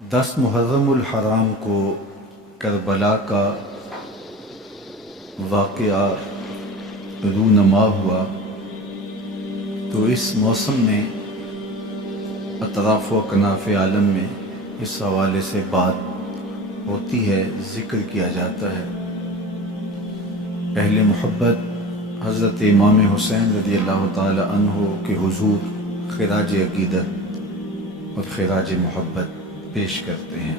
10 محرم الحرام کو کربلا کا واقعہ رونما ہوا تو اس موسم میں اطراف و اکناف عالم میں اس حوالے سے بات ہوتی ہے، ذکر کیا جاتا ہے۔ اہل محبت حضرت امام حسین رضی اللہ تعالی عنہ کے حضور خراج عقیدت اور خراج محبت پیش کرتے ہیں۔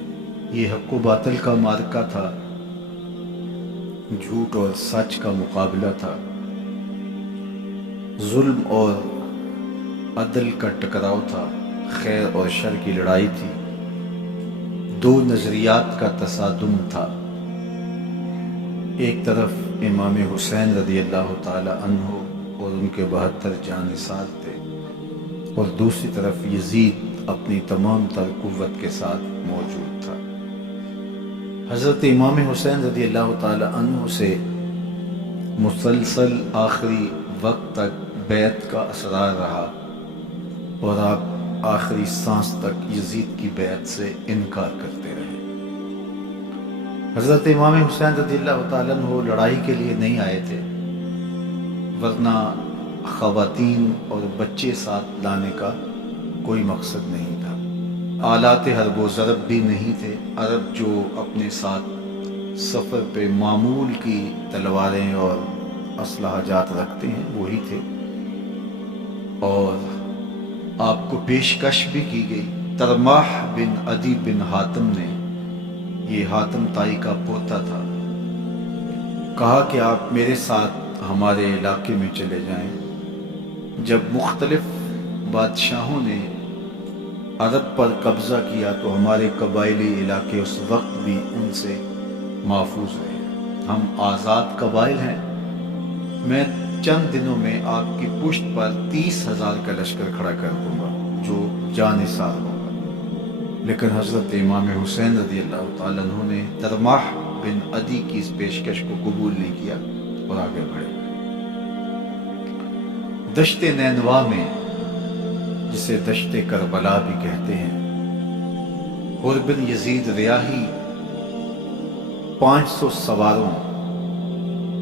یہ حق و باطل کا معرکہ تھا، جھوٹ اور سچ کا مقابلہ تھا، ظلم اور عدل کا ٹکراؤ تھا، خیر اور شر کی لڑائی تھی، دو نظریات کا تصادم تھا۔ ایک طرف امام حسین رضی اللہ تعالی عنہ اور ان کے 72 جانثار تھے، اور دوسری طرف یزید اپنی تمام تر قوت کے ساتھ موجود تھا۔ حضرت امام حسین رضی اللہ تعالی عنہ سے مسلسل آخری وقت تک بیعت کا اسرار رہا، اور آپ آخری سانس تک یزید کی بیعت سے انکار کرتے رہے۔ حضرت امام حسین رضی اللہ تعالیٰ عنہ لڑائی کے لیے نہیں آئے تھے، ورنہ خواتین اور بچے ساتھ لانے کا کوئی مقصد نہیں تھا۔ آلات حرب و ضرب بھی نہیں تھے۔ عرب جو اپنے ساتھ سفر پہ معمول کی تلواریں اور اسلحہ جات رکھتے ہیں وہی تھے، اور آپ کو پیشکش بھی کی گئی۔ ترماح بن عدی بن حاتم نے، یہ حاتم تائی کا پوتا تھا، کہا کہ آپ میرے ساتھ ہمارے علاقے میں چلے جائیں۔ جب مختلف بادشاہوں نے عرب پر قبضہ کیا تو ہمارے قبائلی علاقے اس وقت بھی ان سے محفوظ رہے۔ ہم آزاد قبائل ہیں۔ میں چند دنوں میں آپ کی پشت پر 30,000 کا لشکر کھڑا کر دوں گا جو جانثار ہوگا۔ لیکن حضرت امام حسین رضی اللہ تعالیٰ عنہ نے ترماح بن عدی کی اس پیشکش کو قبول نہیں کیا اور آگے بڑھے۔ دشت نینوا میں، جسے دشت کربلا بھی کہتے ہیں، حر بن یزید ریاحی 500 سواروں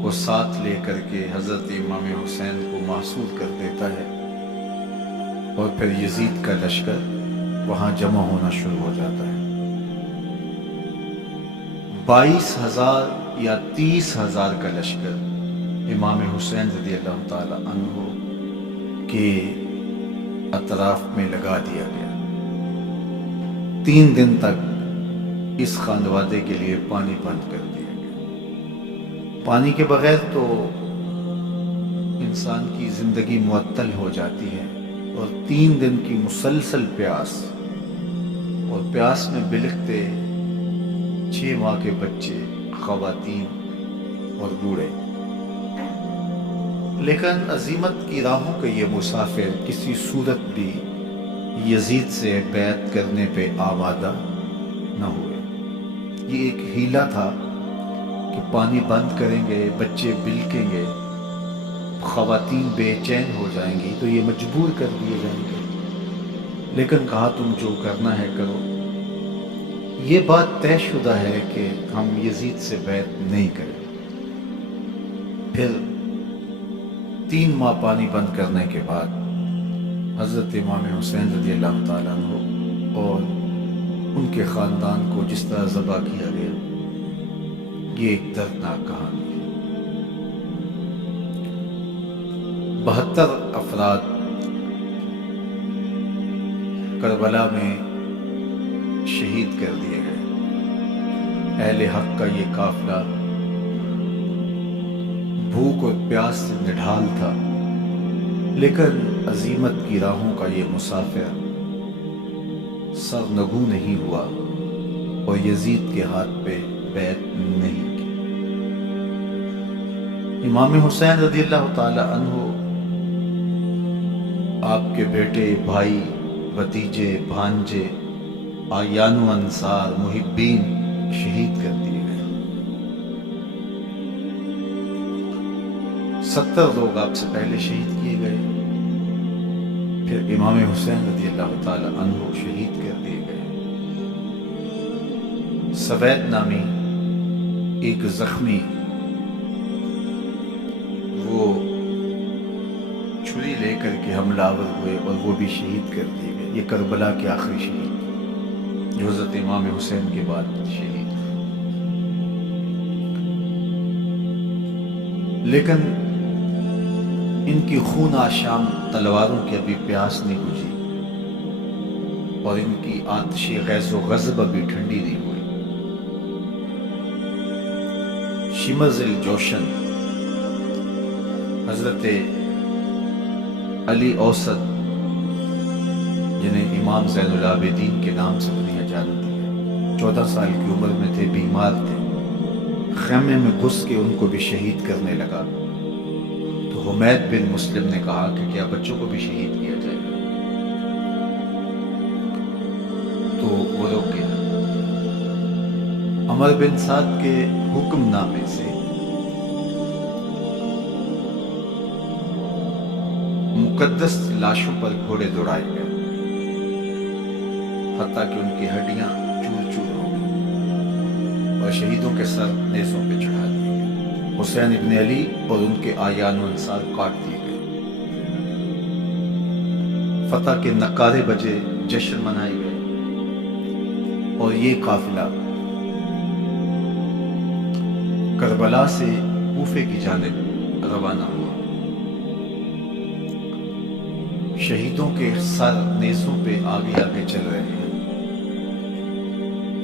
کو ساتھ لے کر کے حضرت امام حسین کو محصور کر دیتا ہے، اور پھر یزید کا لشکر وہاں جمع ہونا شروع ہو جاتا ہے۔ 22,000 یا 30,000 کا لشکر امام حسین رضی اللہ تعالی عنہ کے اطراف میں لگا دیا گیا۔ 3 دن تک اس خاندوادے کے لیے پانی بند کر دیا گیا۔ پانی کے بغیر تو انسان کی زندگی معطل ہو جاتی ہے، اور 3 دن کی مسلسل پیاس، اور پیاس میں بلکتے 6 ماہ کے بچے، خواتین اور بوڑھے۔ لیکن عزیمت کی راہوں کے یہ مسافر کسی صورت بھی یزید سے بیعت کرنے پہ آمادہ نہ ہوئے۔ یہ ایک ہیلا تھا کہ پانی بند کریں گے، بچے بلکیں گے، خواتین بے چین ہو جائیں گی تو یہ مجبور کر دیے جائیں گے۔ لیکن کہا تم جو کرنا ہے کرو۔ یہ بات طے شدہ ہے کہ ہم یزید سے بیعت نہیں کریں۔ پھر 3 ماہ پانی بند کرنے کے بعد حضرت امام حسین رضی اللہ تعالیٰ عنہ اور ان کے خاندان کو جس طرح ذبح کیا گیا، یہ ایک دردناک کہانی ہے۔ 72 افراد کربلا میں شہید کر دیے گئے۔ اہل حق کا یہ قافلہ بھوک اور پیاس سے نڈھال تھا، لیکن عزیمت کی راہوں کا یہ مسافر سرنگوں نہیں ہوا اور یزید کے ہاتھ پہ بیعت نہیں کی۔ امام حسین رضی اللہ تعالی عنہ آپ کے بیٹے، بھائی، بھتیجے، بھانجے، اعیان و انصار، محبین شہید کر دیے گئے۔ 70 لوگ آپ سے پہلے شہید کیے گئے، پھر امام حسین رضی اللہ تعالی عنہ شہید کر دیے گئے۔ سوید نامی ایک زخمی وہ چھری لے کر کے حملہ آور ہوئے اور وہ بھی شہید کر دیے گئے. یہ کربلا کے آخری شہید جو حضرت امام حسین کے بعد شہید. لیکن ان کی خون آشام تلواروں کی ابھی پیاس نہیں بجھی اور ان کی آتش غیظ و غضب ابھی ٹھنڈی نہیں ہوئی. شمز الجوشن حضرت علی اوسط جنہیں امام زین العابدین کے نام سے دنیا جانتی ہے، 14 سال کی عمر میں تھے، بیمار تھے. خیمے میں گھس کے ان کو بھی شہید کرنے لگا تو حمید بن مسلم نے کہا کہ کیا بچوں کو بھی شہید کیا جائے گا؟ تو وہ رک گیا. عمر بن سعد کے حکم نامے سے مقدس لاشوں پر گھوڑے دوڑائے گئے حتیٰ کہ ان کی ہڈیاں چور چور ہو گئی اور شہیدوں کے سر نیزوں پہ چڑھا دیے گئے. حسین ابن علی اور ان کے آیان و انصار کاٹ دیے گئے. فتح کے نعرے بجے، جشن منائے گئے اور یہ قافلہ کربلا سے کوفے کی جانب روانہ ہوا. شہیدوں کے سر نیزوں پہ آگے آگے چل رہے ہیں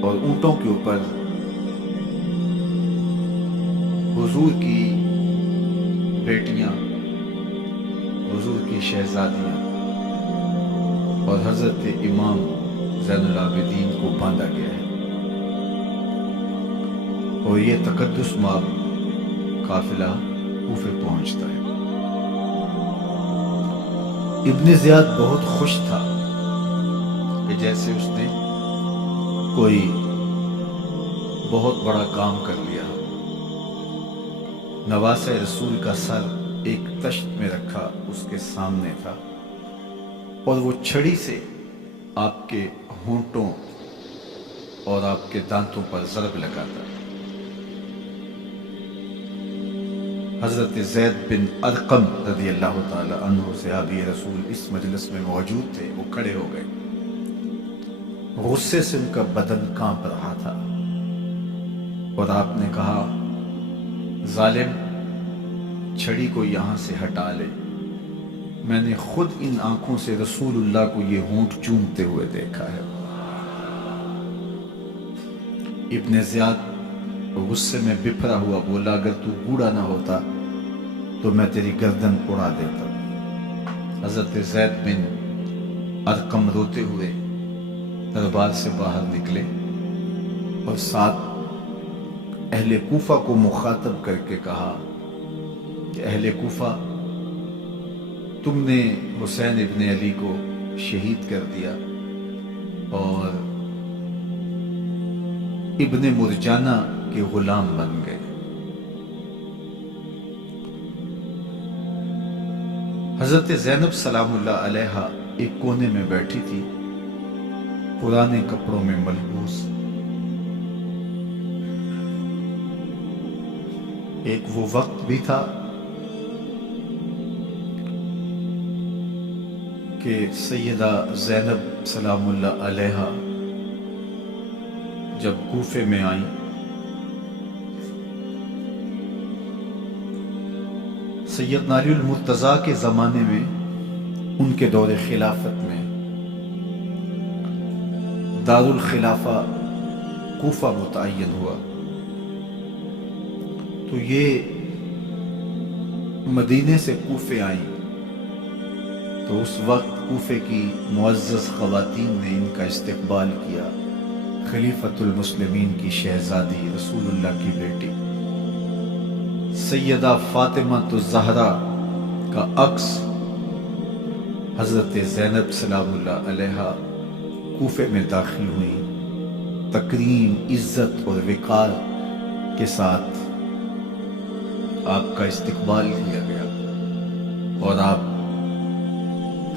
اور اونٹوں کے اوپر حضور کی بیٹیاں، حضور کی شہزادیاں اور حضرت امام زین العابدین کو باندھا گیا ہے اور یہ تقدس مآب قافلہ کوفے پہنچتا ہے. ابن زیاد بہت خوش تھا کہ جیسے اس نے کوئی بہت بڑا کام کر لیا. نواسہ رسول کا سر ایک تشت میں رکھا اس کے سامنے تھا اور وہ چھڑی سے آپ کے ہونٹوں اور آپ کے دانتوں پر ضرب لگاتا. حضرت زید بن ارقم رضی اللہ تعالی عنہ صحابی رسول اس مجلس میں موجود تھے. وہ کھڑے ہو گئے. غصے سے ان کا بدن کانپ رہا تھا اور آپ نے کہا، ظالم، چھڑی کو یہاں سے ہٹا لے. میں نے خود ان آنکھوں سے رسول اللہ کو یہ ہونٹ چومتے ہوئے دیکھا ہے. ابن زیاد غصے میں بپھرا ہوا بولا، اگر تو بوڑھا نہ ہوتا تو میں تیری گردن اڑا دیتا. حضرت زید بن ارقم روتے ہوئے دربار سے باہر نکلے اور ساتھ اہل کوفہ کو مخاطب کر کے کہا کہ اہل کوفہ، تم نے حسین ابن علی کو شہید کر دیا اور ابن مرجانہ کے غلام بن گئے. حضرت زینب سلام اللہ علیہا ایک کونے میں بیٹھی تھی، پرانے کپڑوں میں ملبوس. ایک وہ وقت بھی تھا کہ سیدہ زینب سلام اللہ علیہا جب کوفے میں آئیں سیدنا علی المرتضیٰ کے زمانے میں، ان کے دور خلافت میں دارالخلافہ کوفہ متعین ہوا تو یہ مدینے سے کوفے آئیں تو اس وقت کوفے کی معزز خواتین نے ان کا استقبال کیا. خلیفۃ المسلمین کی شہزادی، رسول اللہ کی بیٹی سیدہ فاطمہ الزہرا کا عکس حضرت زینب سلام اللہ علیہا کوفے میں داخل ہوئیں. تکریم، عزت اور وقار کے ساتھ آپ کا استقبال کیا گیا اور آپ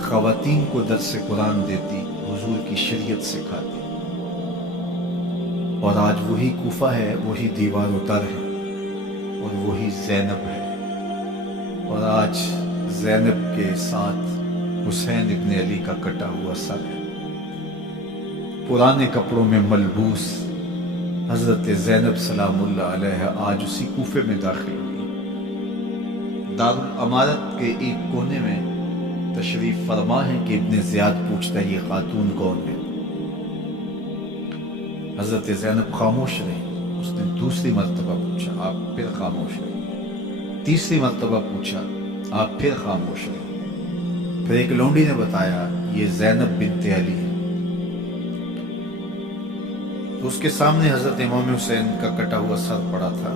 خواتین کو درس قرآن دیتی، حضور کی شریعت سکھاتی اور آج وہی کوفہ ہے، وہی دیوار و در ہے، اور وہی زینب ہے، اور آج زینب کے ساتھ حسین ابن علی کا کٹا ہوا سر ہے۔ پرانے کپڑوں میں ملبوس حضرت زینب سلام اللہ علیہ آج اسی کوفے میں داخل ہوئی۔ دارالامارت کے ایک کونے میں تشریف فرما ہے کہ ابن زیاد پوچھتا ہے یہ خاتون کون ہے؟ حضرت زینب خاموش رہی۔ اس نے دوسری مرتبہ پوچھا، آپ پھر خاموش رہی۔ تیسری مرتبہ پوچھا، آپ پھر خاموش رہی۔ پھر ایک لونڈی نے بتایا یہ زینب بنت علی ہے۔ تو اس کے سامنے حضرت امام حسین کا کٹا ہوا سر پڑا تھا،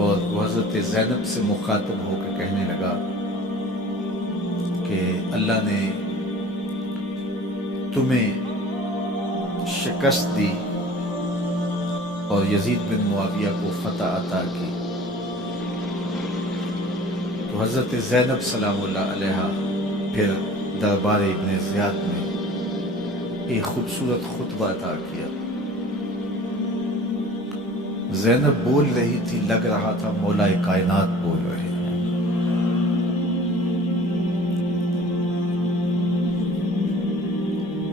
اور وہ حضرت زینب سے مخاطب ہو کے کہنے لگا کہ اللہ نے تمہیں شکست دی اور یزید بن معاویہ کو فتح عطا کی۔ تو حضرت زینب سلام اللہ علیہ پھر دربار ابن زیاد میں ایک خوبصورت خطبہ عطا کیا۔ زینب بول رہی تھی، لگ رہا تھا مولا کائنات بول رہے ہیں۔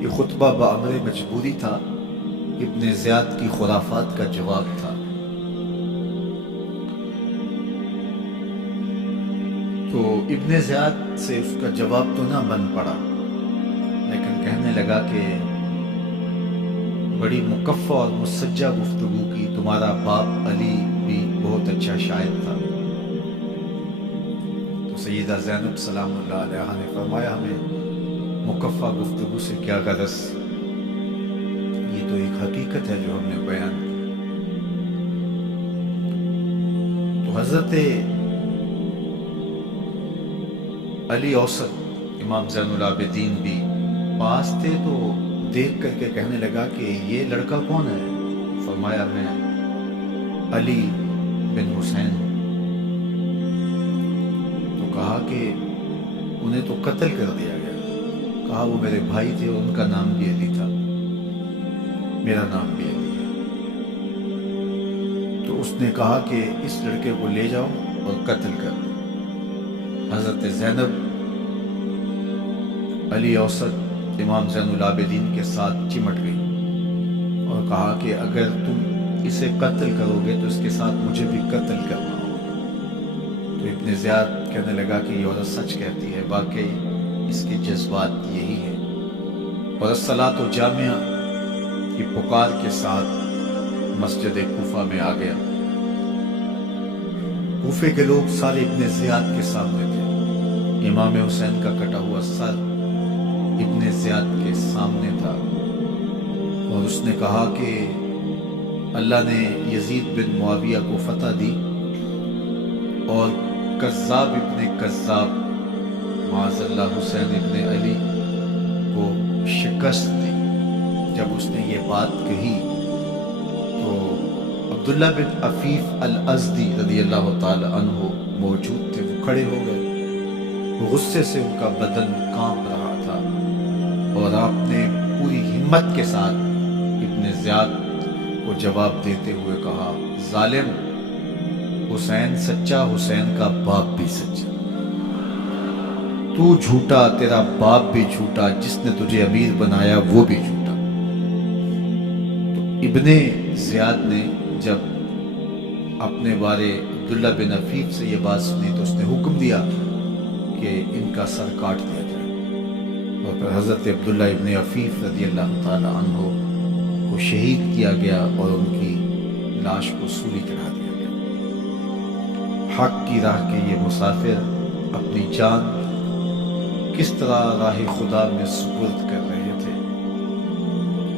یہ خطبہ بامر مجبوری تھا، ابن زیاد کی خرافات کا جواب تھا۔ تو ابن زیاد سے اس کا جواب تو نہ بن پڑا، لیکن کہنے لگا کہ بڑی مکفہ اور مسجع گفتگو کی، تمہارا باپ علی بھی بہت اچھا شاعر تھا۔ تو سیدہ زینب سلام اللہ علیہ نے فرمایا ہمیں مکفہ گفتگو سے کیا غرض، یہ تو ایک حقیقت ہے جو ہم نے بیان کی۔ تو حضرت علی اوسط امام زین العابدین بھی پاس تھے، تو دیکھ کر کے کہنے لگا کہ یہ لڑکا کون ہے؟ فرمایا میں علی بن حسین۔ تو کہا کہ انہیں تو قتل کر دیا گیا۔ کہا وہ میرے بھائی تھے، ان کا نام بھی علی تھا، میرا نام بھی علی ہے۔ تو اس نے کہا کہ اس لڑکے کو لے جاؤ اور قتل کر دو۔ حضرت زینب علی اوسط امام زین العابدین کے ساتھ چمٹ گئی اور کہا کہ اگر تم اسے قتل کرو گے تو اس کے ساتھ مجھے بھی قتل کرنا ہوگا۔ تو ابن زیاد کہنے لگا کہ یہ عورت سچ کہتی ہے، واقعی اس کے جذبات یہی ہے۔ اور الصلاۃ جامعہ کی پکار کے ساتھ مسجد کوفہ میں آ گیا۔ کوفے کے لوگ سارے ابن زیاد کے سامنے تھے۔ امام حسین کا کٹا ہوا سر ابن زیاد کے سامنے تھا، اور اس نے کہا کہ اللہ نے یزید بن معاویہ کو فتح دی اور کذاب ابن کذاب معاذ اللہ حسین ابن علی کو شکست دی۔ جب اس نے یہ بات کہی تو عبداللہ بن عفیف الازدی رضی اللہ تعالی عنہ موجود تھے، وہ کھڑے ہو گئے۔ غصے سے ان کا بدن کانپ رہا تھا، اور آپ نے پوری ہمت کے ساتھ ابن زیاد کو جواب دیتے ہوئے کہا، ظالم، حسین سچا، حسین کا باپ بھی سچا، تو جھوٹا، تیرا باپ بھی جھوٹا، جس نے تجھے امیر بنایا وہ بھی جھوٹا۔ تو ابن زیاد نے جب اپنے بارے عبداللہ بن عفیف سے یہ بات سنی تو اس نے حکم دیا کہ ان کا سر کاٹ دیا جائے، اور پھر حضرت عبداللہ ابن عفیف رضی اللہ تعالی عنہ کو شہید کیا گیا اور ان کی لاش کو سولی چڑھا دیا گیا۔ حق کی راہ کے یہ مسافر اپنی جان کس طرح راہ خدا میں سپرد کر رہے تھے۔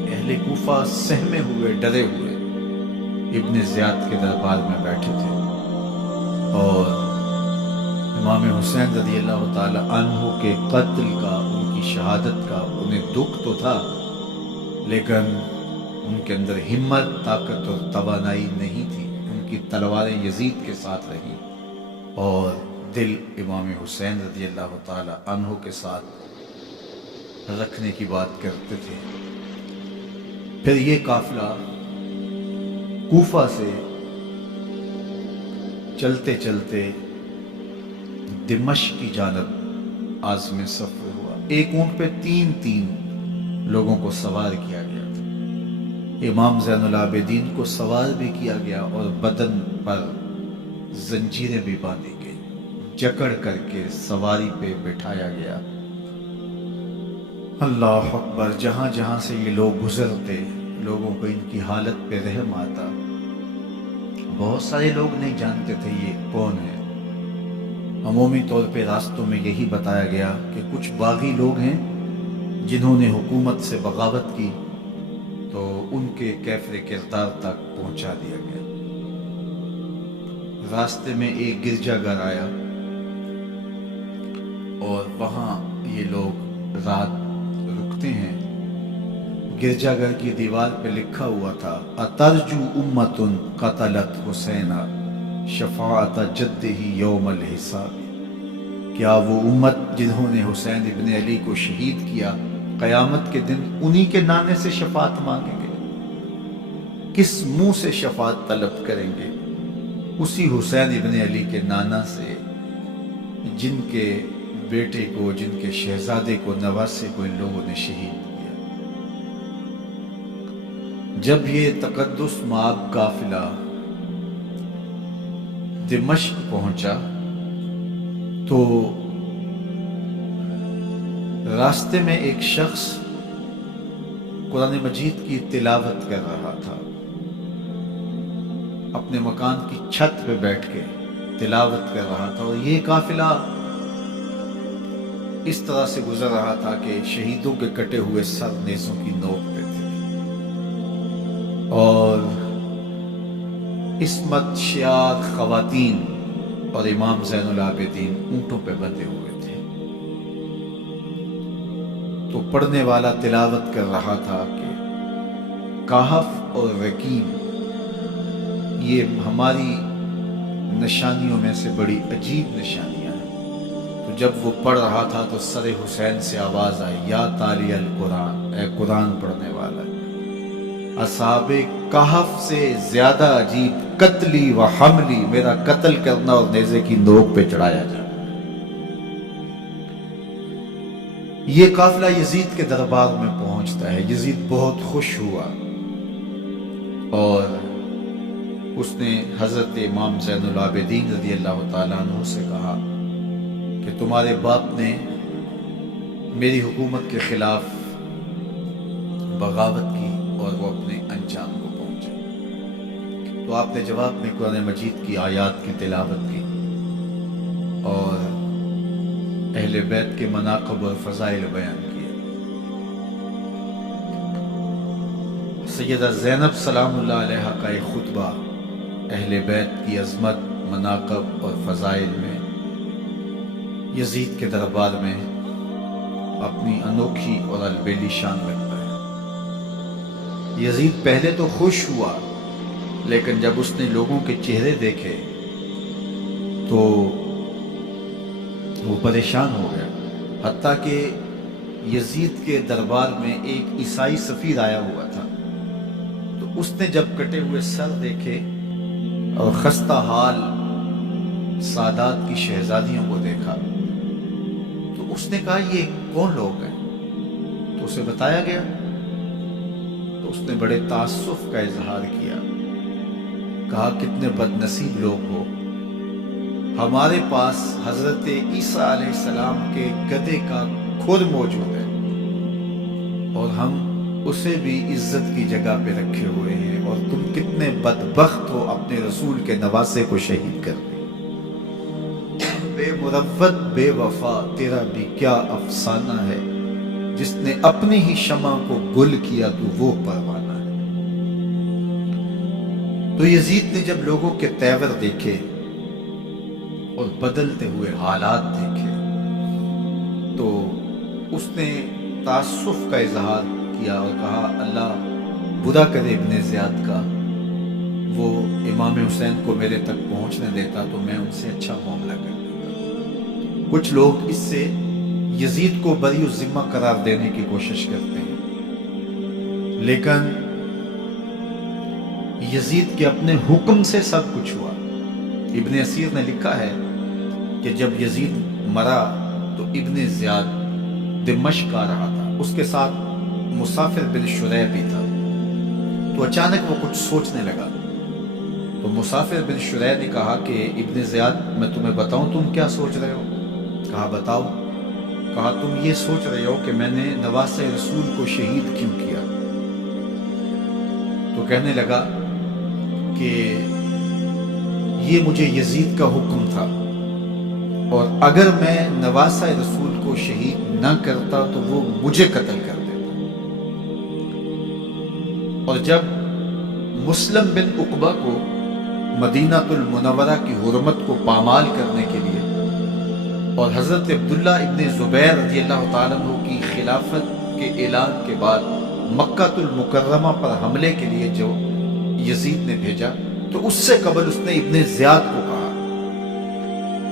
اہل کوفہ سہمے ہوئے، ڈرے ہوئے ابن زیاد کے دربار میں بیٹھے تھے، اور امام حسین رضی اللہ تعالی عنہ کے قتل کا، ان کی شہادت کا انہیں دکھ تو تھا، لیکن ان کے اندر ہمت، طاقت اور توانائی نہیں تھی۔ ان کی تلواریں یزید کے ساتھ رہی اور دل امام حسین رضی اللہ تعالی عنہ کے ساتھ رکھنے کی بات کرتے تھے۔ پھر یہ قافلہ کوفہ سے چلتے چلتے دمشق کی جانب عازم سفر ہوا۔ ایک اونٹ پہ تین لوگوں کو سوار کیا گیا تھا۔ امام زین العابدین کو سوار بھی کیا گیا اور بدن پر زنجیریں بھی باندھی گئی، جکڑ کر کے سواری پہ بٹھایا گیا۔ اللہ اکبر! جہاں جہاں سے یہ لوگ گزرتے، لوگوں کو ان کی حالت پہ رحم آتا۔ بہت سارے لوگ نہیں جانتے تھے یہ کون ہے۔ عمومی طور پہ راستوں میں یہی بتایا گیا کہ کچھ باغی لوگ ہیں جنہوں نے حکومت سے بغاوت کی، تو ان کے کیفر کردار تک پہنچا دیا گیا۔ راستے میں ایک گرجا گھر آیا اور وہاں یہ لوگ رات رکتے ہیں۔ گرجا گھر کی دیوار پہ لکھا ہوا تھا: اترجو امت قتلت حسینا شفاعت جدہ یوم الحساب۔ کیا وہ امت جنہوں نے حسین ابن علی کو شہید کیا، قیامت کے دن انہی کے نانے سے شفاعت مانگیں گے؟ کس منہ سے شفاعت طلب کریں گے؟ اسی حسین ابن علی کے نانا سے، جن کے بیٹے کو، جن کے شہزادے کو، نواسے کو ان لوگوں نے شہید کیا۔ جب یہ تقدس مآب قافلہ دمشق پہنچا تو راستے میں ایک شخص قرآن مجید کی تلاوت کر رہا تھا، اپنے مکان کی چھت پہ بیٹھ کے تلاوت کر رہا تھا، اور یہ قافلہ اس طرح سے گزر رہا تھا کہ شہیدوں کے کٹے ہوئے سر نیزوں کی نوک پہ تھے، اور عصمت شیار خواتین اور امام زین العابدین اونٹوں پہ بندھے ہوئے تھے۔ تو پڑھنے والا تلاوت کر رہا تھا کہ کہف اور رقیم یہ ہماری نشانیوں میں سے بڑی عجیب نشانیاں ہیں۔ تو جب وہ پڑھ رہا تھا تو سر حسین سے آواز آئی: یا تالی القرآن، اے قرآن پڑھنے والا، اصحاب کہف سے زیادہ عجیب قتلی و حملی، میرا قتل کرنا اور نیزے کی نوک پہ چڑھایا جانا۔ یہ قافلہ یزید کے دربار میں پہنچتا ہے۔ یزید بہت خوش ہوا اور اس نے حضرت امام زین العابدین رضی اللہ تعالیٰ عنہ سے کہا کہ تمہارے باپ نے میری حکومت کے خلاف بغاوت کی اور وہ اپنے انجام کو پہنچے۔ تو آپ نے جواب میں قرآن مجید کی آیات کی تلاوت کی اور اہل بیت کے مناقب اور فضائل بیان کیے۔ سیدہ زینب سلام اللہ علیہا کا ایک خطبہ اہل بیت کی عظمت، مناقب اور فضائل میں یزید کے دربار میں اپنی انوکھی اور البیلی شان رکھتا ہے۔ یزید پہلے تو خوش ہوا، لیکن جب اس نے لوگوں کے چہرے دیکھے تو وہ پریشان ہو گیا۔ حتیٰ کہ یزید کے دربار میں ایک عیسائی سفیر آیا ہوا تھا، تو اس نے جب کٹے ہوئے سر دیکھے اور خستہ حال سادات کی شہزادیوں کو دیکھا تو اس نے کہا یہ کون لوگ ہیں؟ تو اسے بتایا گیا تو اس نے بڑے تعصف کا اظہار کیا، کہا کتنے بد نصیب لوگ ہو، ہمارے پاس حضرت عیسیٰ علیہ السلام کے گدھے کا کھر موجود ہے اور ہم اسے بھی عزت کی جگہ پہ رکھے ہوئے ہیں، اور تم کتنے بدبخت ہو اپنے رسول کے نواسے کو شہید کر دے۔ بے مروت بے وفا تیرا بھی کیا افسانہ ہے، جس نے اپنی ہی شمع کو گل کیا تو وہ پروانہ ہے۔ تو یزید نے جب لوگوں کے تیور دیکھے اور بدلتے ہوئے حالات دیکھے تو اس نے تعصف کا اظہار کیا اور کہا اللہ برا کرے ابن زیاد کا، وہ امام حسین کو میرے تک پہنچنے دیتا تو میں ان سے اچھا معاملہ کر دیتا۔ کچھ لوگ اس سے یزید کو بری الذمہ قرار دینے کی کوشش کرتے ہیں، لیکن یزید کے اپنے حکم سے سب کچھ ہوا۔ ابن اسیر نے لکھا ہے کہ جب یزید مرا تو ابن زیاد دمشق آ رہا تھا، اس کے ساتھ مسافر بن شریح بھی تھا، تو اچانک وہ کچھ سوچنے لگا۔ تو مسافر بن شریح نے کہا کہ ابن زیاد میں تمہیں بتاؤں تم کیا سوچ رہے ہو؟ کہا بتاؤ۔ کہا تم یہ سوچ رہے ہو کہ میں نے نواسہ رسول کو شہید کیوں کیا؟ تو کہنے لگا کہ یہ مجھے یزید کا حکم تھا، اور اگر میں نواسہ رسول کو شہید نہ کرتا تو وہ مجھے قتل کر دیتا۔ اور جب مسلم بن عقبہ کو مدینہ المنورہ کی حرمت کو پامال کرنے کے لیے اور حضرت عبداللہ ابن زبیر رضی اللہ تعالیٰ عنہ کی خلافت کے اعلان کے بعد مکہ المکرمہ پر حملے کے لیے جو یزید نے بھیجا، تو اس سے قبل اس نے ابن زیاد کو کہا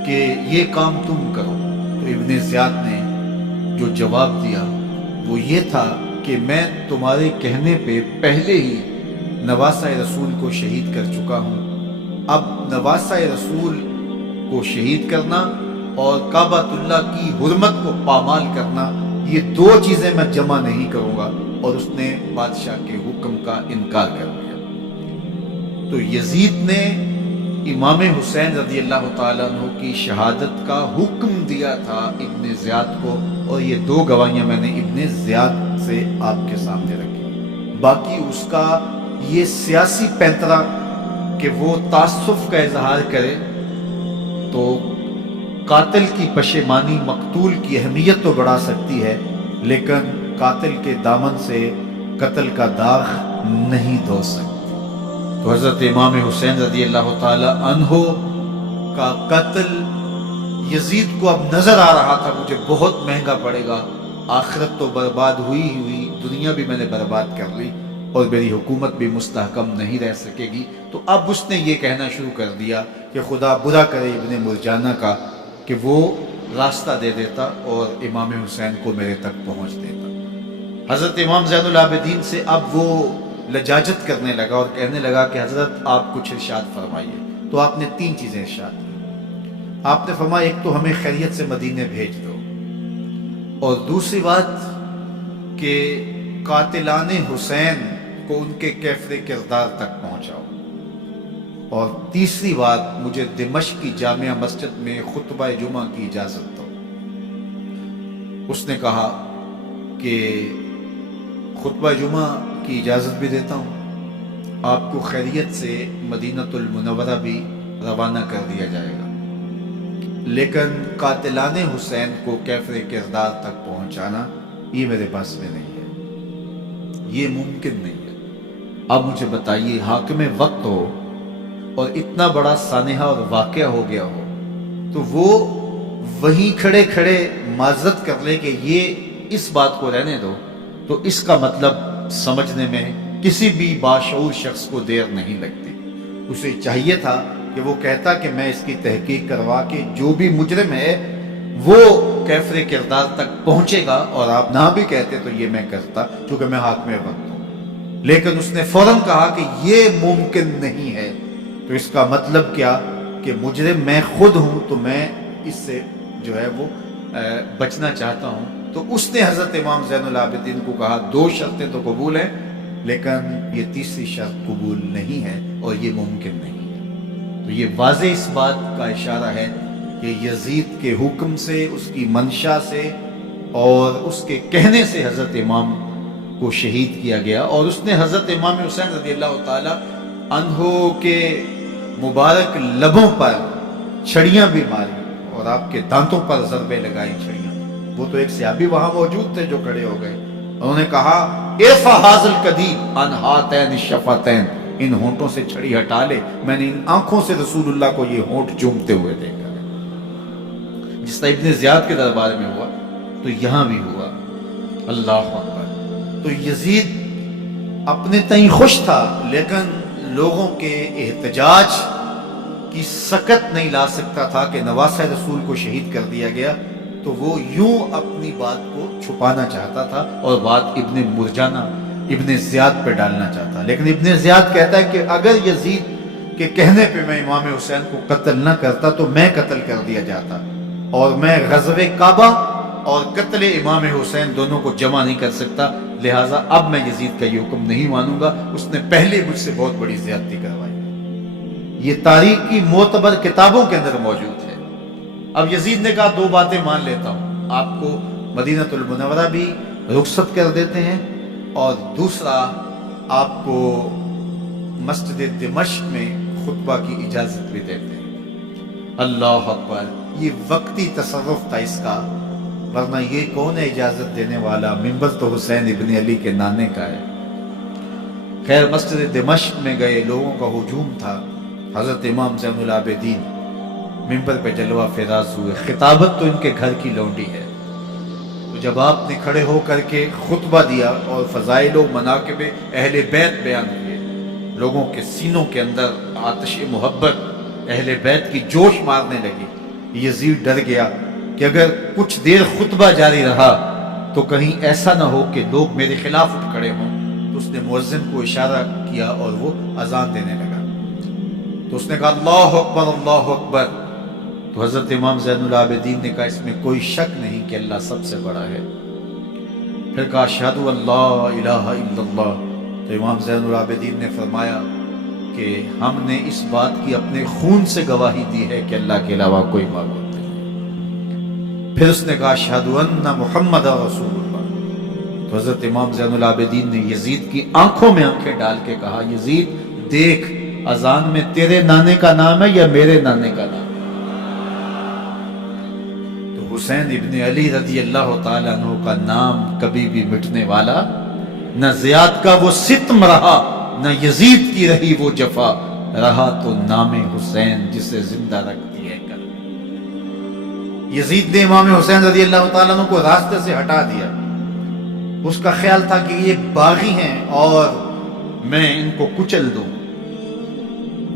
کہ یہ کام تم کرو۔ تو ابن زیاد نے جو جواب دیا وہ یہ تھا کہ میں تمہارے کہنے پہ پہلے ہی نواسہ رسول کو شہید کر چکا ہوں، اب نواسہ رسول کو شہید کرنا اور کعبۃ اللہ کی حرمت کو پامال کرنا، یہ دو چیزیں میں جمع نہیں کروں گا۔ اور اس نے بادشاہ کے حکم کا انکار کر دیا۔ تو یزید نے امام حسین رضی اللہ تعالیٰ عنہ کی شہادت کا حکم دیا تھا ابن زیاد کو، اور یہ دو گواہیاں میں نے ابن زیاد سے آپ کے سامنے رکھی۔ باقی اس کا یہ سیاسی پینترا کہ وہ تعصب کا اظہار کرے، تو قاتل کی پشیمانی مقتول کی اہمیت تو بڑھا سکتی ہے، لیکن قاتل کے دامن سے قتل کا داغ نہیں دھو سکتی۔ تو حضرت امام حسین رضی اللہ تعالی عنہ کا قتل یزید کو اب نظر آ رہا تھا مجھے بہت مہنگا پڑے گا، آخرت تو برباد ہوئی ہی ہوئی، دنیا بھی میں نے برباد کر لی، اور میری حکومت بھی مستحکم نہیں رہ سکے گی۔ تو اب اس نے یہ کہنا شروع کر دیا کہ خدا برا کرے ابن مرجانہ کا کہ وہ راستہ دے دیتا اور امام حسین کو میرے تک پہنچ دیتا۔ حضرت امام زین العابدین سے اب وہ لجاجت کرنے لگا اور کہنے لگا کہ حضرت آپ کچھ ارشاد فرمائیے۔ تو آپ نے تین چیزیں ارشاد کی۔ آپ نے فرمایا ایک تو ہمیں خیریت سے مدینے بھیج دو، اور دوسری بات کہ قاتلان حسین کو ان کے کیفر کردار تک پہنچاؤ، اور تیسری بات مجھے دمشق کی جامعہ مسجد میں خطبہ جمعہ کی اجازت دو۔ اس نے کہا کہ خطبہ جمعہ کی اجازت بھی دیتا ہوں، آپ کو خیریت سے مدینہ المنورہ بھی روانہ کر دیا جائے گا، لیکن قاتلان حسین کو کیفر کردار تک پہنچانا یہ میرے پاس میں نہیں ہے، یہ ممکن نہیں ہے۔ اب مجھے بتائیے، حاکم وقت ہو اور اتنا بڑا سانحہ اور واقعہ ہو گیا ہو، تو وہ وہیں کھڑے کھڑے معذرت کر لے کہ یہ اس بات کو رہنے دو، تو اس کا مطلب سمجھنے میں کسی بھی باشعور شخص کو دیر نہیں لگتی۔ اسے چاہیے تھا کہ وہ کہتا کہ میں اس کی تحقیق کروا کے جو بھی مجرم ہے وہ کیفر کردار تک پہنچے گا، اور آپ نہ بھی کہتے تو یہ میں کرتا کیونکہ میں حاکم وقت ہوں، لیکن اس نے فوراً کہا کہ یہ ممکن نہیں ہے۔ تو اس کا مطلب کیا کہ مجرم میں خود ہوں، تو میں اس سے جو ہے وہ بچنا چاہتا ہوں۔ تو اس نے حضرت امام زین العابدین کو کہا دو شرطیں تو قبول ہیں، لیکن یہ تیسری شرط قبول نہیں ہے اور یہ ممکن نہیں ہے۔ تو یہ واضح اس بات کا اشارہ ہے کہ یزید کے حکم سے، اس کی منشا سے اور اس کے کہنے سے حضرت امام کو شہید کیا گیا، اور اس نے حضرت امام حسین رضی اللہ تعالی عنہ کے مبارک لبوں پر چھڑیاں بھی ماری اور آپ کے دانتوں پر ضربیں لگائی چھڑیاں۔ وہ تو ایک صحابی وہاں موجود تھے جو کھڑے ہو گئے، انہوں نے کہا ارفع ھذا القدیب عن ھاتین الشفتین، ان ہونٹوں سے چھڑی ہٹا لے، میں نے ان آنکھوں سے رسول اللہ کو یہ ہونٹ چومتے ہوئے دیکھا۔ جس طرح ابن زیاد کے دربار میں ہوا تو یہاں بھی ہوا۔ اللہ اکبر۔ تو یزید اپنے تئیں خوش تھا، لیکن لوگوں کے احتجاج کی سکت نہیں لا سکتا تھا کہ نواسہ رسول کو شہید کر دیا گیا، تو وہ یوں اپنی بات کو چھپانا چاہتا تھا، اور بات ابن مرجانہ ابن زیاد پہ ڈالنا چاہتا، لیکن ابن زیاد کہتا ہے کہ اگر یزید کے کہنے پہ میں امام حسین کو قتل نہ کرتا تو میں قتل کر دیا جاتا، اور میں غزوہ کعبہ اور قتل امام حسین دونوں کو جمع نہیں کر سکتا، لہٰذا اب میں یزید کا یہ حکم نہیں مانوں گا، اس نے پہلے مجھ سے بہت بڑی زیادتی کروائی۔ یہ تاریخ کی معتبر کتابوں کے اندر موجود ہے۔ اب یزید نے کہا دو باتیں مان لیتا ہوں، آپ کو مدینہ المنورہ بھی رخصت کر دیتے ہیں، اور دوسرا آپ کو مسجد دمشق میں خطبہ کی اجازت بھی دیتے ہیں۔ اللہ اکبر، یہ وقتی تصرف تھا اس کا، ورنہ یہ کون ہے اجازت دینے والا؟ منبر تو حسین ابن علی کے نانے کا ہے۔ خیر، مسجد دمشق میں گئے، لوگوں کا ہجوم تھا، حضرت امام زین العابدین منبر پہ جلوہ فراز ہوئے، خطابت تو ان کے گھر کی لونڈی ہے، تو جب آپ نے کھڑے ہو کر کے خطبہ دیا اور فضائل و مناقب اہل بیت بیان کیے، لوگوں کے سینوں کے اندر آتش محبت اہل بیت کی جوش مارنے لگی۔ یزید ڈر گیا کہ اگر کچھ دیر خطبہ جاری رہا تو کہیں ایسا نہ ہو کہ لوگ میرے خلاف اٹھ کھڑے ہوں، تو اس نے مؤذن کو اشارہ کیا اور وہ اذان دینے لگا، تو اس نے کہا اللہ اکبر اللہ اکبر، تو حضرت امام زین العابدین نے کہا اس میں کوئی شک نہیں کہ اللہ سب سے بڑا ہے، پھر کہا اشہد ان لا الہ الا اللہ، تو امام زین العابدین نے فرمایا کہ ہم نے اس بات کی اپنے خون سے گواہی دی ہے کہ اللہ کے علاوہ کوئی معبود نہیں، پھر اس نے کہا اشہد ان محمد رسول اللہ، تو حضرت امام زین العابدین نے یزید کی آنکھوں میں آنکھیں ڈال کے کہا یزید دیکھ، اذان میں تیرے نانے کا نام ہے یا میرے نانے کا نام؟ تو حسین ابن علی رضی اللہ تعالیٰ عنہ کا نام کبھی بھی مٹنے والا نہ، زیاد کا وہ ستم رہا نہ یزید کی رہی وہ جفا، رہا تو نام حسین جسے زندہ رکھتی ہے کل۔ یزید نے امام حسین رضی اللہ تعالیٰ عنہ کو راستے سے ہٹا دیا، اس کا خیال تھا کہ یہ باغی ہیں اور میں ان کو کچل دوں۔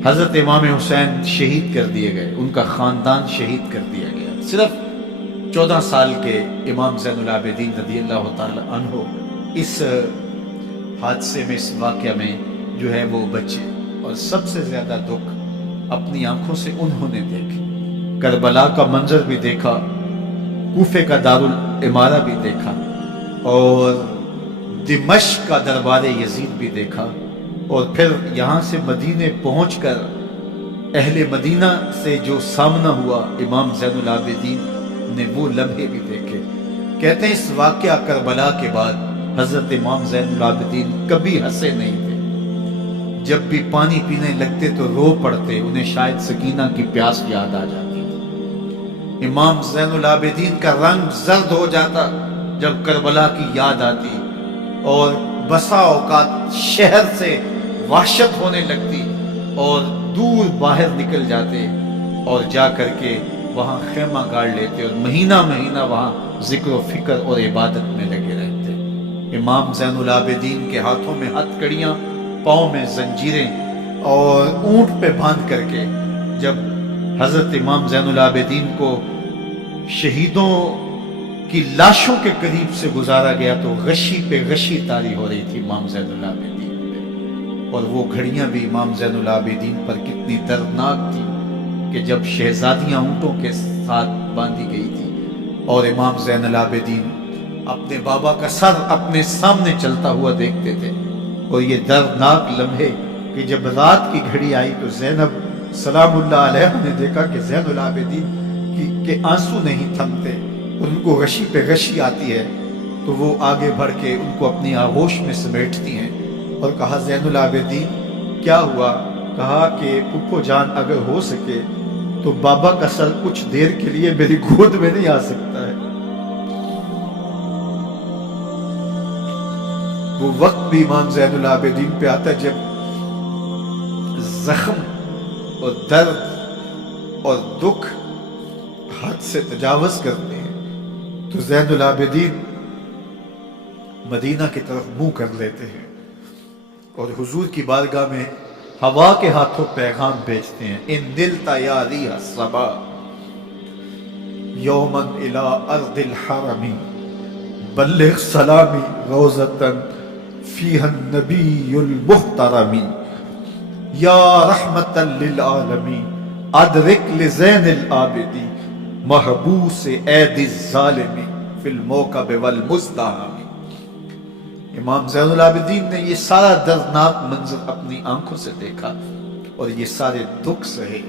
حضرت امام حسین شہید کر دیے گئے، ان کا خاندان شہید کر دیا گیا۔ صرف 14 سال کے امام زین العابدین رضی اللہ تعالی عنہ اس حادثے میں، اس واقعہ میں جو ہے وہ بچے، اور سب سے زیادہ دکھ اپنی آنکھوں سے انہوں نے دیکھے، کربلا کا منظر بھی دیکھا، کوفے کا دارالعمارہ بھی دیکھا، اور دمشق کا دربار یزید بھی دیکھا، اور پھر یہاں سے مدینے پہنچ کر اہل مدینہ سے جو سامنا ہوا امام زین العابدین نے وہ لمحے بھی دیکھے۔ کہتے ہیں اس واقعہ کربلا کے بعد حضرت امام زین العابدین کبھی ہنسے نہیں تھے، جب بھی پانی پینے لگتے تو رو پڑتے، انہیں شاید سکینہ کی پیاس یاد آ جاتی تھی۔ امام زین العابدین کا رنگ زرد ہو جاتا جب کربلا کی یاد آتی، اور بسا اوقات شہر سے وحشت ہونے لگتی اور دور باہر نکل جاتے اور جا کر کے وہاں خیمہ گاڑ لیتے اور مہینہ مہینہ وہاں ذکر و فکر اور عبادت میں لگے رہتے۔ امام زین العابدین کے ہاتھوں میں ہتھ کڑیاں، پاؤں میں زنجیریں، اور اونٹ پہ باندھ کر کے جب حضرت امام زین العابدین کو شہیدوں کی لاشوں کے قریب سے گزارا گیا تو غشی پہ غشی طاری ہو رہی تھی امام زین العابدین پہ، اور وہ گھڑیاں بھی امام زین العابدین پر کتنی دردناک تھی کہ جب شہزادیاں اونٹوں کے ساتھ باندھی گئی تھی اور امام زین العابدین اپنے بابا کا سر اپنے سامنے چلتا ہوا دیکھتے تھے، اور یہ دردناک لمحے کہ جب رات کی گھڑی آئی تو زینب سلام اللہ علیہ نے دیکھا کہ زین العابدین کے آنسو نہیں تھمتے، ان کو غشی پہ غشی آتی ہے، تو وہ آگے بڑھ کے ان کو اپنی آغوش میں سمیٹتی ہیں اور کہا زین العابدین کیا ہوا؟ کہا کہ پھپھو جان اگر ہو سکے تو بابا کا سر کچھ دیر کے لیے میری گود میں نہیں آ سکتا ہے۔ وہ وقت بھی امام زین العابدین پہ آتا ہے جب زخم اور درد اور دکھ حد سے تجاوز کرتے ہیں تو زین العابدین مدینہ کی طرف منہ کر لیتے ہیں اور حضور کی بارگاہ میں ہوا کے ہاتھوں پیغام بھیجتے ہیں، ان نلتا یا ریح الصبا یومن الی ارض الحرمی بلغ سلامی روزتن فیہا النبی المحترم یا رحمتا للعالمین ادرک لزین العابدین محبوس عید الظالم فی الموکب والمزدحم۔ امام زین العابدین نے یہ سارا دردناک منظر اپنی آنکھوں سے دیکھا اور یہ سارے دکھ سہے۔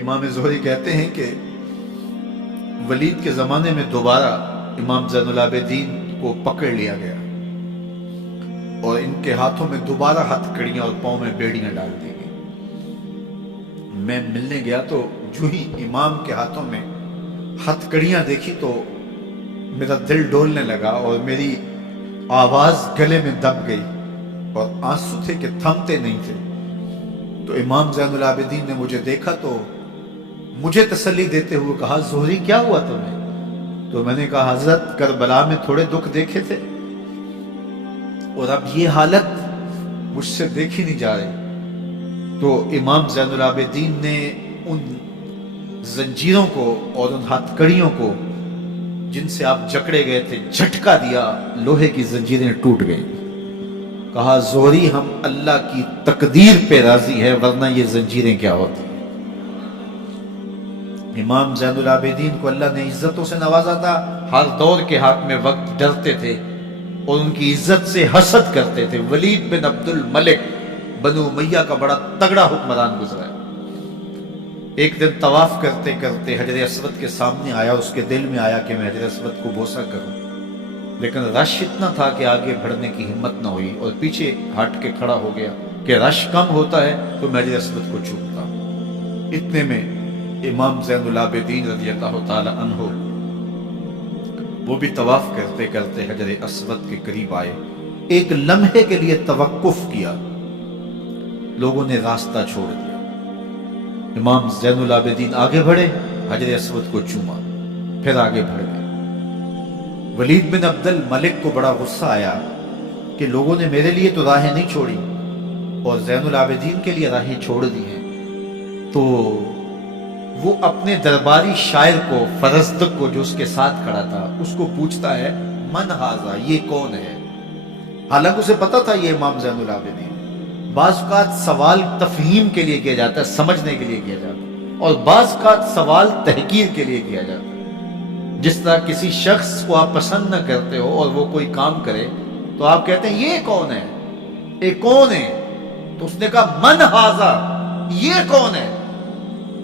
امام زہری کہتے ہیں کہ ولید کے زمانے میں دوبارہ امام زین العابدین کو پکڑ لیا گیا اور ان کے ہاتھوں میں دوبارہ ہتھ کڑیاں اور پاؤں میں بیڑیاں ڈال دی گئی۔ میں ملنے گیا تو جو ہی امام کے ہاتھوں میں ہتھ کڑیاں دیکھی تو میرا دل ڈولنے لگا اور میری آواز گلے میں دب گئی اور آنسو تھے کہ تھمتے نہیں تھے۔ تو امام زین العابدین نے مجھے دیکھا تو مجھے تسلی دیتے ہوئے کہا زہری کیا ہوا تمہیں؟ تو میں نے کہا حضرت کربلا میں تھوڑے دکھ دیکھے تھے اور اب یہ حالت مجھ سے دیکھی نہیں جا رہی۔ تو امام زین العابدین نے ان زنجیروں کو اور ان ہاتھ کڑیوں کو جن سے آپ جکڑے گئے تھے جھٹکا دیا، لوہے کی زنجیریں ٹوٹ گئیں۔ کہا زہری ہم اللہ کی تقدیر پہ راضی ہے ورنہ یہ زنجیریں کیا ہوتی۔ امام زین العابدین کو اللہ نے عزتوں سے نوازا تھا، ہر دور کے حق میں وقت ڈرتے تھے اور ان کی عزت سے حسد کرتے تھے۔ ولید بن عبد الملک بنو امیہ کا بڑا تگڑا حکمران گزرا ہے۔ ایک دن طواف کرتے کرتے حجر اسود کے سامنے آیا، اس کے دل میں آیا کہ میں حجر اسود کو بوسہ کروں، لیکن رش اتنا تھا کہ آگے بڑھنے کی ہمت نہ ہوئی اور پیچھے ہٹ کے کھڑا ہو گیا کہ رش کم ہوتا ہے تو میں حجر اسود کو چومتا ہوں۔ اتنے میں امام زین العابدین رضی اللہ تعالی عنہ وہ بھی طواف کرتے کرتے حجر اسود کے قریب آئے، ایک لمحے کے لیے توقف کیا، لوگوں نے راستہ چھوڑ دیا۔ امام زین العابدین آگے بڑھے، حجر اسود کو چوما، پھر آگے بڑھ گئے۔ ولید بن عبد الملک کو بڑا غصہ آیا کہ لوگوں نے میرے لیے تو راہیں نہیں چھوڑی اور زین العابدین کے لیے راہیں چھوڑ دی ہیں۔ تو وہ اپنے درباری شاعر کو، فرزدق کو جو اس کے ساتھ کھڑا تھا، اس کو پوچھتا ہے من ھذا، یہ کون ہے؟ حالانکہ اسے پتا تھا یہ امام زین العابدین۔ بعض اوقات سوال تفہیم کے لیے کیا جاتا ہے، سمجھنے کے لیے کیا جاتا ہے، اور بعض اوقات سوال تحقیر کے لیے کیا جاتا ہے۔ جس طرح کسی شخص کو آپ پسند نہ کرتے ہو اور وہ کوئی کام کرے تو آپ کہتے ہیں یہ کون ہے، یہ کون ہے؟ تو اس نے کہا من ھذا، یہ کون ہے؟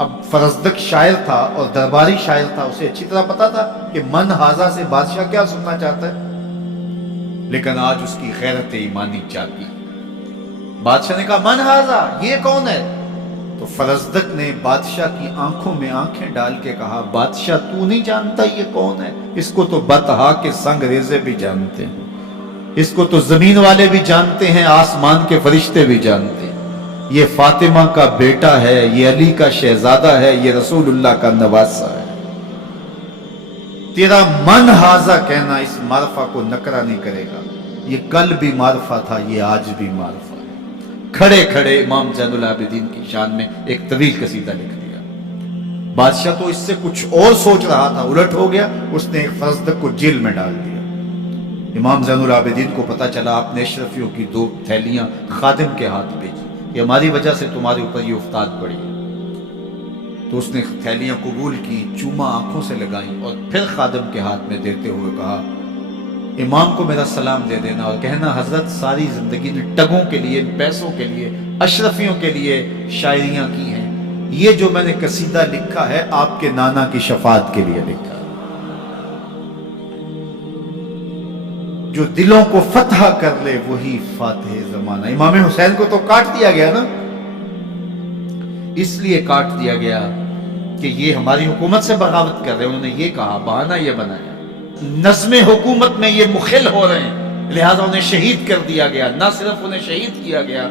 اب فرزدق شاعر تھا اور درباری شاعر تھا، اسے اچھی طرح پتا تھا کہ من ھذا سے بادشاہ کیا سننا چاہتا ہے، لیکن آج اس کی غیرت ایمانی جاگی۔ بادشاہ نے کہا من ھذا، یہ کون ہے؟ تو فرزدق نے بادشاہ کی آنکھوں میں آنکھیں ڈال کے کہا بادشاہ تو نہیں جانتا یہ کون ہے؟ اس کو تو بطحا کے سنگ ریزے بھی جانتے ہیں، اس کو تو زمین والے بھی جانتے ہیں، آسمان کے فرشتے بھی جانتے ہیں۔ یہ فاطمہ کا بیٹا ہے، یہ علی کا شہزادہ ہے، یہ رسول اللہ کا نواسہ ہے۔ تیرا من ھذا کہنا اس معرفہ کو نکرا نہیں کرے گا، یہ کل بھی معرفہ تھا، یہ آج بھی معرفہ ہے۔ کھڑے کھڑے امام زین العابدین کی شان میں ایک طویل قصیدہ لکھ دیا۔ بادشاہ تو اس سے کچھ اور سوچ رہا تھا، الٹ ہو گیا، اس نے فرزدق کو جیل میں ڈال دیا۔ امام زین العابدین کو پتا چلا، آپ نے اشرفیوں کی 2 تھیلیاں خادم کے ہاتھ بھیجی کہ ہماری وجہ سے تمہارے اوپر یہ افتاد پڑی ہے۔ تو اس نے تھیلیاں قبول کی، چوما آنکھوں سے لگائیں اور پھر خادم کے ہاتھ میں دیتے ہوئے کہا امام کو میرا سلام دے دینا اور کہنا حضرت ساری زندگی نے ٹگوں کے لیے، پیسوں کے لیے، اشرفیوں کے لیے شاعریاں کی ہیں، یہ جو میں نے قصیدہ لکھا ہے آپ کے نانا کی شفاعت کے لیے لکھا ہے۔ جو دلوں کو فتح کر لے وہی فاتح زمانہ۔ امام حسین کو تو کاٹ دیا گیا نا، اس لیے کاٹ دیا گیا کہ یہ ہماری حکومت سے بغاوت کر رہے ہیں، انہوں نے یہ کہا، بہانہ یہ بنایا، نظم حکومت میں یہ مخل ہو رہے ہیں، لہذا انہیں شہید کر دیا گیا۔ نہ صرف انہیں شہید کیا گیا،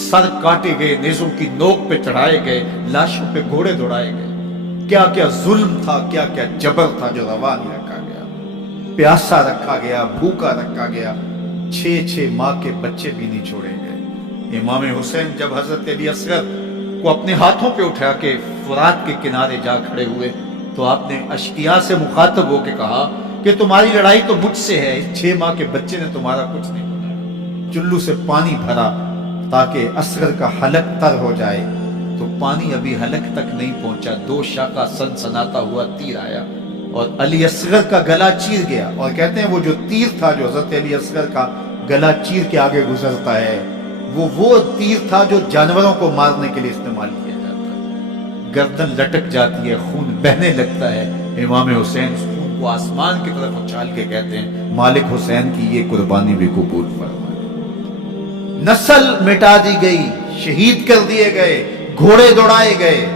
سر کاٹے گئے، نیزوں کی نوک پہ چڑھائے گئے، لاشوں پہ گھوڑے دوڑائے گئے۔ کیا کیا ظلم تھا، کیا کیا جبر تھا جو روا نہیں رکھا گیا، پیاسا رکھا گیا، بھوکا رکھا گیا، 6 ماہ کے بچے بھی نہیں چھوڑے گئے۔ امام حسین جب حضرت علی اصغر کو اپنے ہاتھوں پہ اٹھا کے فرات کے کنارے جا کھڑے ہوئے تو آپ نے اشقیاء سے مخاطب ہو کے کہا کہ تمہاری لڑائی تو مجھ سے ہے، اس 6 ماہ کے بچے نے تمہارا کچھ نہیں بنایا۔ چلو سے پانی بھرا تاکہ اصغر کا حلق تر ہو جائے، تو پانی ابھی حلق تک نہیں پہنچا، 2 شاخہ سنسناتا ہوا تیر آیا اور علی اصغر کا گلا چیر گیا۔ اور کہتے ہیں وہ جو تیر تھا جو حضرت علی اصغر کا گلا چیر کے آگے گزرتا ہے، وہ تیر تھا جو جانوروں کو مارنے کے لیے استعمال کیا جاتا ہے۔ گردن لٹک جاتی ہے، خون بہنے لگتا ہے۔ امام حسین اس خون کو آسمان کی طرف اچھال کے کہتے ہیں مالک حسین کی یہ قربانی بھی قبول فرمائے۔ نسل مٹا دی گئی، شہید کر دیے گئے، گھوڑے دوڑائے گئے،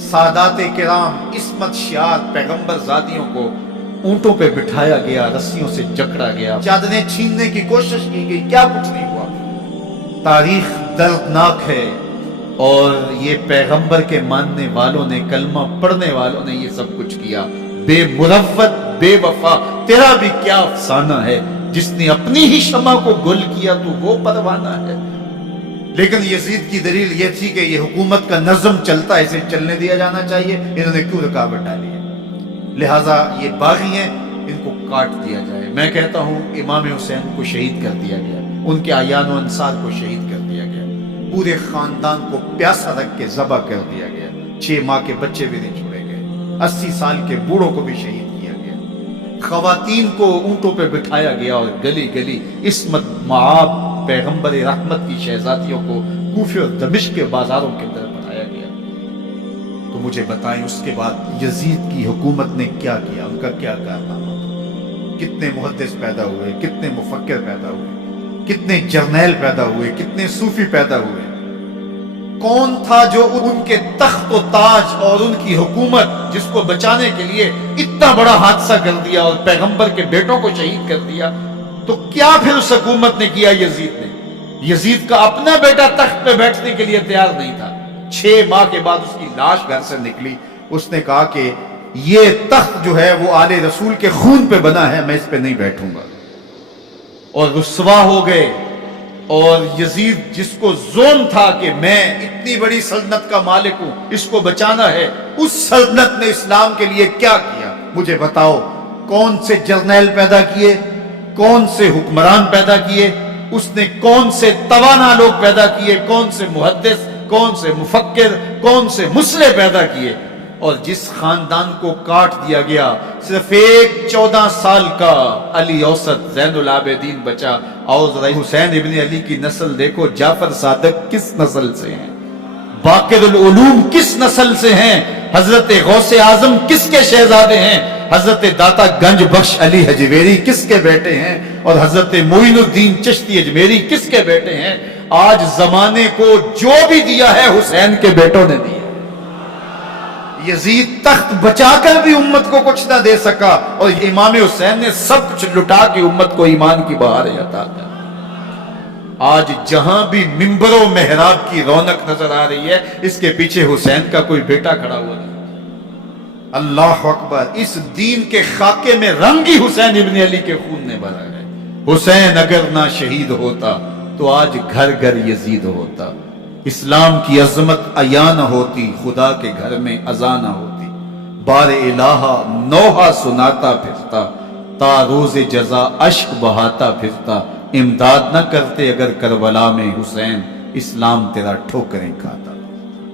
سادات کرام عصمت شیار پیغمبر زادیوں کو اونٹوں پہ بٹھایا گیا، رسیوں سے جکڑا گیا، چادریں چھیننے کی کوشش کی گئی، کیا کچھ نہیں ہوا۔ تاریخ دردناک ہے، اور یہ پیغمبر کے ماننے والوں نے، کلمہ پڑھنے والوں نے یہ سب کچھ کیا۔ بے مروت، بے وفا، تیرا بھی کیا افسانہ ہے، جس نے اپنی ہی شمع کو گل کیا تو وہ پروانہ ہے۔ لیکن یزید کی دلیل یہ تھی کہ یہ حکومت کا نظم چلتا ہے، اسے چلنے دیا جانا چاہیے، انہوں نے کیوں رکاوٹ ڈالی ہے، لہٰذا یہ باغی ہیں، ان کو کاٹ دیا جائے۔ میں کہتا ہوں امام حسین کو شہید کر دیا گیا، ان کے اعیان و انصار کو شہید کر دیا گیا، پورے خاندان کو پیاسا رکھ کے ذبح کر دیا گیا، 6 ماہ کے بچے بھی نہیں چھوڑے گئے، 80 سال کے بوڑھوں کو بھی شہید کیا گیا، خواتین کو اونٹوں پہ بٹھایا گیا، اور گلی گلی عصمت معاب پیغمبر رحمت کی شہزادیوں کو کوفہ اور دمشق کے بازاروں کے اندر بٹھایا گیا۔ تو مجھے بتائیں اس کے بعد یزید کی حکومت نے کیا کیا، ان کا کیا کارنامہ تھا؟ کتنے محدث پیدا ہوئے، کتنے مفکر پیدا ہوئے، کتنے جرنیل پیدا ہوئے، کتنے صوفی پیدا ہوئے؟ کون تھا جو ان کے تخت و تاج اور ان کی حکومت جس کو بچانے کے لیے اتنا بڑا حادثہ کر دیا اور پیغمبر کے بیٹوں کو شہید کر دیا؟ تو کیا پھر اس حکومت نے کیا؟ یزید کا اپنا بیٹا تخت پہ بیٹھنے کے لیے تیار نہیں تھا۔ 6 ماہ کے بعد اس کی لاش گھر سے نکلی، اس نے کہا کہ یہ تخت جو ہے وہ آل رسول کے خون پہ بنا ہے، میں اس پہ نہیں بیٹھوں گا، اور رسوا ہو گئے۔ اور یزید جس کو زوم تھا کہ میں اتنی بڑی سلطنت کا مالک ہوں، اس کو بچانا ہے، اس سلطنت نے اسلام کے لیے کیا کیا؟ مجھے بتاؤ، کون سے جرنیل پیدا کیے، کون سے حکمران پیدا کیے، اس نے کون سے توانا لوگ پیدا کیے، کون سے محدث، کون سے مفکر، کون سے مسلح پیدا کیے؟ اور جس خاندان کو کاٹ دیا گیا، صرف ایک 14 سال کا علی اوسط زین العابدین بچا۔ اور ذرا حسین ابن علی کی نسل دیکھو، جعفر صادق کس نسل سے ہیں، باقر العلوم کس نسل سے ہیں، حضرت غوث اعظم کس کے شہزادے ہیں، حضرت داتا گنج بخش علی حجویری کس کے بیٹے ہیں، اور حضرت معین الدین چشتی اجمیری کس کے بیٹے ہیں؟ آج زمانے کو جو بھی دیا ہے حسین کے بیٹوں نے دیا۔ یزید تخت بچا کر بھی امت کو کچھ نہ دے سکا، اور امام حسین نے سب کچھ لٹا کے امت کو ایمان کی بہاریں عطا کر۔ آج جہاں بھی منبر و محراب کی رونق نظر آ رہی ہے، اس کے پیچھے حسین کا کوئی بیٹا کھڑا ہوا نہیں۔ اللہ اکبر! اس دین کے خاکے میں رنگ ہی حسین ابن علی کے خون نے بھرا ہے۔ حسین اگر نہ شہید ہوتا تو آج گھر گھر یزید ہوتا، اسلام کی عظمت عیاں نہ ہوتی، خدا کے گھر میں اذان نہ ہوتی، بار الہ نوحہ سناتا پھرتا، تا روز جزا اشک بہاتا پھرتا، امداد نہ کرتے اگر کربلا میں حسین، اسلام تیرا ٹھوکریں کھاتا۔